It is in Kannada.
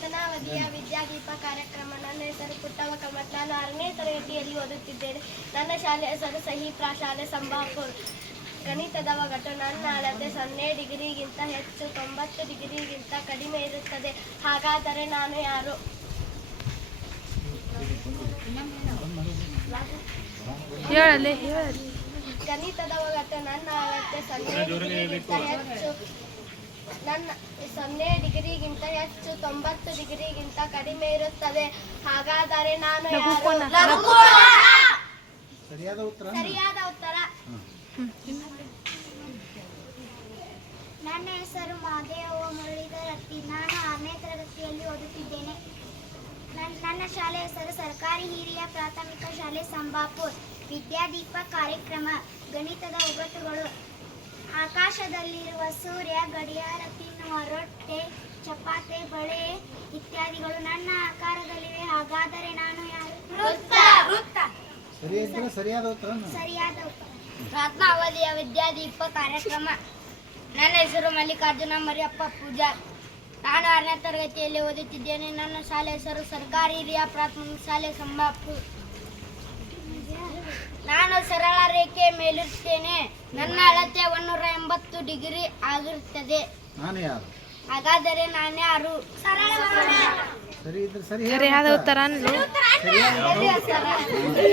ಪ್ರಾರ್ಥನಾವಧಿಯ ವಿದ್ಯಾದೀಪ ಕಾರ್ಯಕ್ರಮ ನನ್ನ ಹೆಸರು ಪುಟ್ಟವ ಕಮತ್ ನಾನು ಆರನೇ ತರಗತಿಯಲ್ಲಿ ಓದುತ್ತಿದ್ದೇನೆ. ನನ್ನ ಶಾಲೆ ಹೆಸರು ಸಹಿ ಶಾಲೆ ಸಂಬಾಪುರ್ ಗಣಿತದ ಒಗಟು ನನ್ನ ಅಳತೆ ಸೊನ್ನೆ ಡಿಗ್ರಿಗಿಂತ ಹೆಚ್ಚು ತೊಂಬತ್ತು ಡಿಗ್ರಿಗಿಂತ ಕಡಿಮೆ ಇರುತ್ತದೆ. ಹಾಗಾದರೆ ನಾನು ಯಾರು? ಗಣಿತದ ಒಗಟು ನನ್ನ ಅಳತೆ ಸೊನ್ನೆ ಡಿಗ್ರಿಗಿಂತ ಹೆಚ್ಚು. ನನ್ನ ಸೊನ್ನೆ ಡಿಗ್ರಿಗಿಂತ ಹೆಚ್ಚು ತೊಂಬತ್ತು ಡಿಗ್ರಿಗಿಂತ ಕಡಿಮೆ ಇರುತ್ತದೆ. ಹಾಗಾದರೆ ನಾನು. ಸರಿಯಾದ ಉತ್ತರ ಸರಿಯಾದ ಉತ್ತರ. ನನ್ನ ಹೆಸರು ಮಾದೇವ ಮುರಳೀಧರ್ ನಾನು ಆರನೇ ತರಗತಿಯಲ್ಲಿ ಓದುತ್ತಿದ್ದೇನೆ. ನನ್ನ ನನ್ನ ಶಾಲೆ ಹೆಸರು ಸರ್ಕಾರಿ ಹಿರಿಯ ಪ್ರಾಥಮಿಕ ಶಾಲೆ ಸಂಬಾಪುರ್. ವಿದ್ಯಾದೀಪ ಕಾರ್ಯಕ್ರಮ ಗಣಿತದ ಒಗಟುಗಳು ಆಕಾಶದಲ್ಲಿರುವ ಸೂರ್ಯ ಗಡಿಯಾರ ಹಾಗಾದರೆ ನಾನು ಯಾರು? ಸರಿ ವೃತ್ತ. ಸರಿಯಾದ ಉತ್ತರ ಸರಿಯಾದ ಉತ್ತರ. ರತ್ನಾವಲಿಯ ವಿದ್ಯಾದೀಪ ಕಾರ್ಯಕ್ರಮ. ನನ್ನ ಹೆಸರು ಮಲ್ಲಿಕಾರ್ಜುನ ಮರಿಯಪ್ಪ ಪೂಜಾರ್ ನಾನು ಆರನೇ ತರಗತಿಯಲ್ಲಿ ಓದುತ್ತಿದ್ದೇನೆ. ನನ್ನ ಶಾಲೆ ಹೆಸರು ಸರ್ಕಾರಿ ಹಿರಿಯ ಪ್ರಾಥಮಿಕ ಶಾಲೆ ಸಂಬಾಪು. ನಾನು ಸರಳ ರೇಖೆ ಮೇಲಿರುತ್ತೇನೆ. ನನ್ನ ಅಳತೆ ಒಂದೂರ ಎಂಬತ್ತು ಡಿಗ್ರಿ ಆಗಿರುತ್ತದೆ. ನಾನು ಯಾರು? ಹಾಗಾದರೆ ನಾನು ಯಾರು? ಸರಳ ಸರಿ ಇದ್ರೆ ಸರಿ ಉತ್ತರ ಅನ್ಲು. ಸರಿಯಾದ ಸರಿ